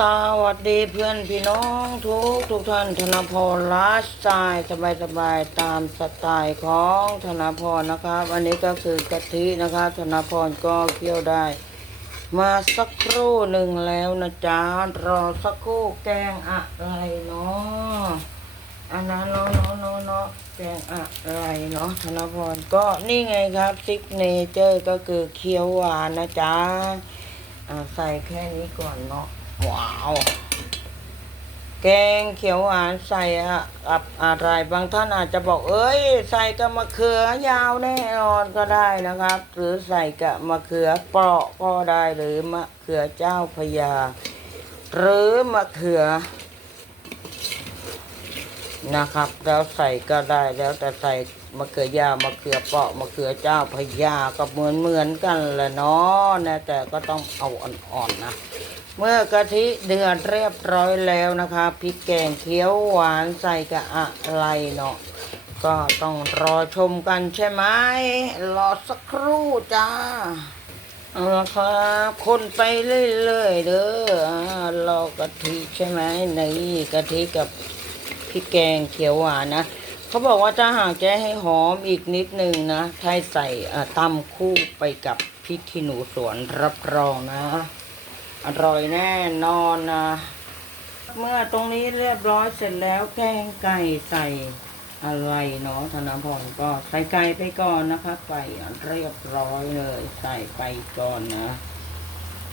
สวัสดีเพื่อนพี่น้องทุกทุกท่านธนพรไลฟ์สไตล์สบายสบายตามสไตล์ของธนพรนะครับอันนี้ก็คือกะทินะครับธนพรก็เคี่ยวได้ มาสักครู่หนึ่งแล้วนะจ๊ะรอสักครู่แกงอะไรเนาะอันนั้นเนาะเนาะเนาะเนาะแกงอะไรเนาะธนพรก็นี่ไงครับซิกเนเจอร์ก็คือเคี่ยวหวานนะจ๊ะใส่แค่นี้ก่อนเนาะ ว้าว แกงเขียวหวานใส่กับอะไรบางท่านอาจจะบอก เอ้ย ใส่กับมะเขือยาวแน่นอนก็ได้นะครับ หรือใส่กับมะเขือเปราะก็ได้หรือมะเขือเจ้าพยา หรือมะเขือนะครับ แล้วใส่ก็ได้แล้วแต่ใส่มะเขือยาวมะเขือเปราะมะเขือเจ้าพระยาก็เหมือนเหมือนกันแหละเนาะนะแต่ก็ต้องเอาอ่อนๆนะ เมื่อกะทิเดือดเรียบร้อยแล้วนะคะพริกแกงเขียวหวานใส่กับอะไรเนาะก็ต้องรอชมกันใช่ไหมรอสักครู่จ้าเอาละครับคนไปเรื่อยๆเด้อรอกะทิใช่ไหมนี่กะทิกับพริกแกงเขียวหวานนะเขาบอกว่าจะหากจะให้หอมอีกนิดนึงนะให้ใส่อ่าตำคู่ไปกับพริกขี้หนูสวนรับรองนะ อร่อยแน่นอนนะเมื่อตรงนี้เรียบร้อยเสร็จแล้วแกงไก่ใส่อะไรเนาะธนพรก็ใส่ไก่ไปก่อนนะคะไก่เรียบร้อยเลย ใส่ไปก่อนนะ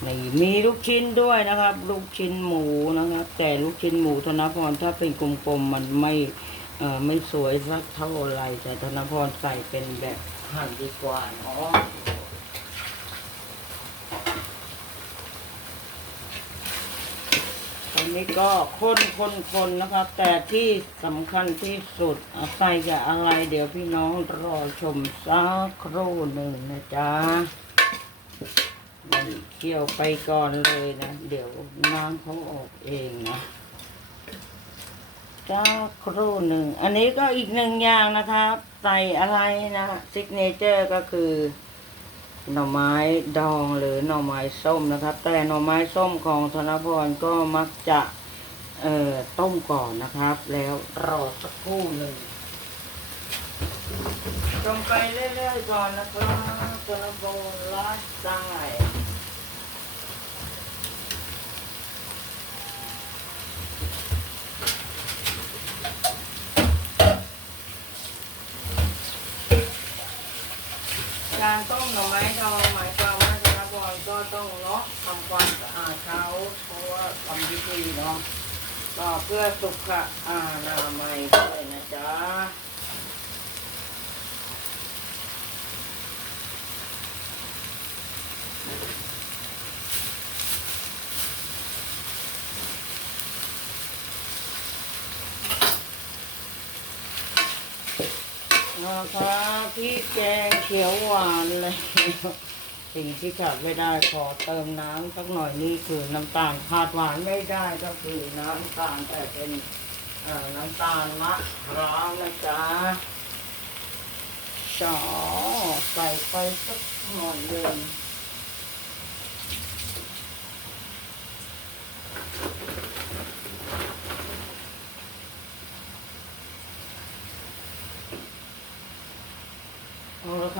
นี่มีลูกชิ้นด้วยนะครับ ลูกชิ้นหมูนะครับ แต่ลูกชิ้นหมูธนพรถ้าเป็นกลมๆมันไม่เอ่อไม่สวยสักเท่าไหรแต่ธนพรใส่เป็นแบบหั่นดีกว่าเนาะ นนี้ก็คนคนคนนะครับ แต่ที่สำคัญที่สุดใส่กับอะไร เดี๋ยวพี่น้องรอชมสักครู่หนึ่งนะจ๊ะเคี่ยวไปก่อนเลยนะ เดี๋ยวน้ำเขาออกเองนะสักครู่หนึ่ง อันนี้ก็อีกหนึ่งอย่างนะครับ ใส่อะไรนะซิกเนเจอร์ก็คือ หน่อไม้ดองหรือหน่อไม้ส้มนะครับ แต่หน่อไม้ส้มของธนพรก็มักจะเอ่อต้มก่อนนะครับ แล้วรอสักครู่หนึ่งตรงไปเรื่อยๆก่อนนะครับธนพรลฟ์สไตล์ การต้มหน่อไม้ดองหมายความว่าธนพรก็ต้องเนาะทำความสะอาดเขาเพราะว่าทำพิธีเนาะก็เพื่อสุขอนามัยด้วยนะจ๊ะ นะครับพี่แกงเขียวหวานเลยสิ่งที่ขาดไม่ได้ขอเติมน้ำสักหน่อยนี่คือน้ำตาลขาดหวานไม่ได้ก็คือน้ำตาลแต่เป็นน้ำตาลมะพร้าวนะจ๊ะชอใส่ไปสักหน่อยเดินง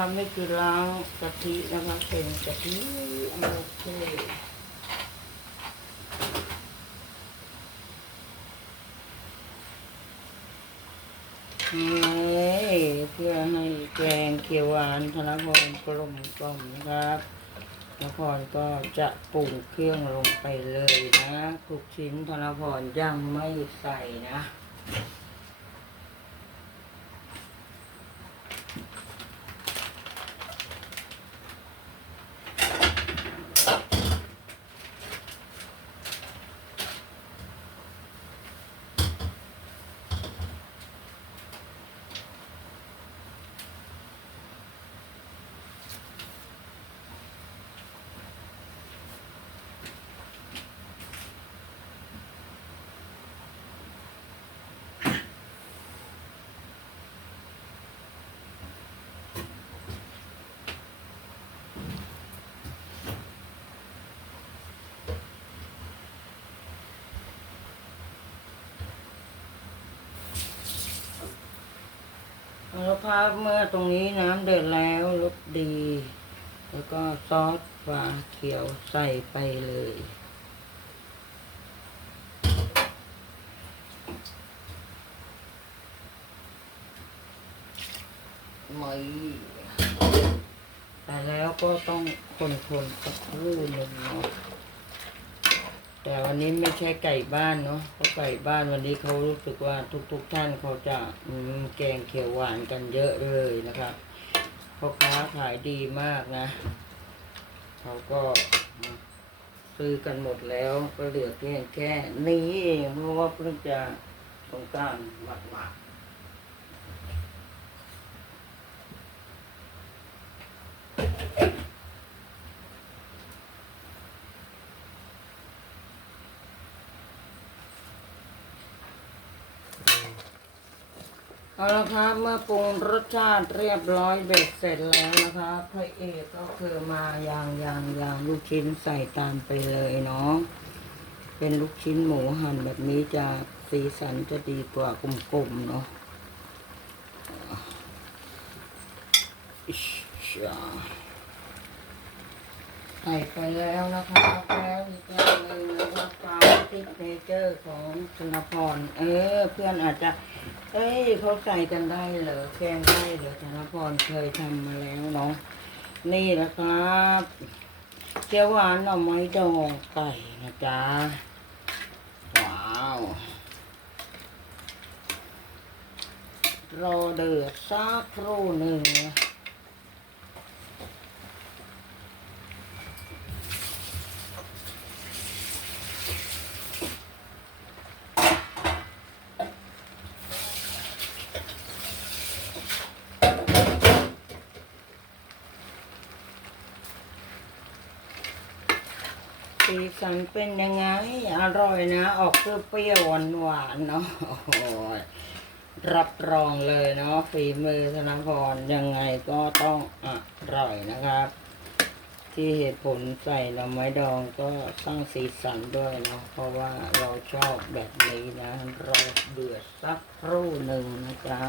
เอาละครับนี่คือล้างกะทินะครับเป็นกะทิโอเคนี่เพื่อให้แกงเขียวหวานธนพรกลมกล่อมนะครับธนพรก็จะปรุงเครื่องลงไปเลยนะทุกชิ้นธนพรยังไม่ใส่นะ เอาละครับเมื่อตรงนี้น้ำเดือดแล้วรสดี แล้วก็ซอสฟ้าเขียวใส่ไปเลย ไม่แต่แล้วก็ต้องคนๆสักครู่หนึ่งเนาะ แต่วันนี้ไม่ใช่ไก่บ้านเนาะเพราะไก่บ้านวันนี้เขารู้สึกว่าทุกๆท่านเขาจะแกงเขียวหวานกันเยอะเลยนะครับพ่อค้าขายดีมากนะเขาก็ซื้อกันหมดแล้วก็เหลือเพียงแค่นี้เองเพราะว่าเพิ่งจะสงกรารหมาด เอาละครับเมื่อปรุงรสชาติเรียบร้อยเบ็ดเสร็จแล้วนะครับพระเอกก็คือมาอย่างอย่างอย่างลูกชิ้นใส่ตามไปเลยเนาะเป็นลูกชิ้นหมูหั่นแบบนี้จะสีสันจะดีกว่ากลมๆเนาะอิชชาใส่ไปแล้วนะครับแล้วอีกอย่างหนึ่งนะครับปลาติ๊กเนเจอร์ของธนพรเออ เพื่อนอาจจะ เอ้ยเขาใส่กันได้เหรอแกงได้เหรอธนพรเคยทำมาแล้วเนาะนี่นะครับเจียวหวานหน่อไม้ดองไก่นะจ๊ะว้าวรอเดือดสักครู่หนึ่ง สันเป็นยังไง อร่อยนะ ออกเปรี้ยวหวานๆเนาะรับรองเลยเนาะฝีมือธนพรยังไงก็ต้องอร่อยนะครับ ที่เหตุผลใส่หน่อไม้ดองก็สร้างสีสันด้วยเนาะเพราะว่าเราชอบแบบนี้นะรอเดือดสักครู่หนึ่งนะจ๊ะ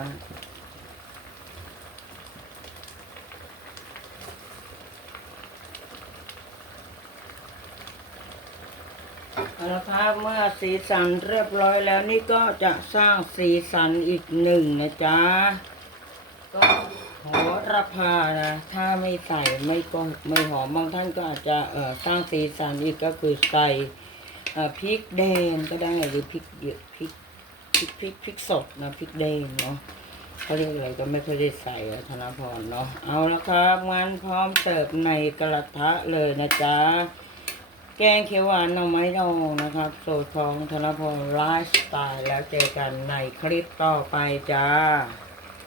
เอาละครับเมื่อสีสันเรียบร้อยแล้วนี่ก็จะสร้างสีสันอีกหนึ่งนะจ๊ะก็โหระพานะถ้าไม่ใส่ไม่ก็ไม่หอมบางท่านก็อาจจะเอ่อสร้างสีสันอีกก็คือใส่เอ่อพริกแดงก็ได้หรือพริกเยอะพริกพริกพริกพริกสดนะพริกแดงเนาะเขาเรียกอะไรก็ไม่ค่อยได้ใส่ธนพรเนาะเอาละครับงั้นพร้อมเสิร์ฟในกระทะเลยนะจ๊ะ แกงเขียวหวานหน่อไม้ดองนะครับสูตรของธนพลไลฟ์สไตล์แล้วเจอกันในคลิปต่อไปจ้า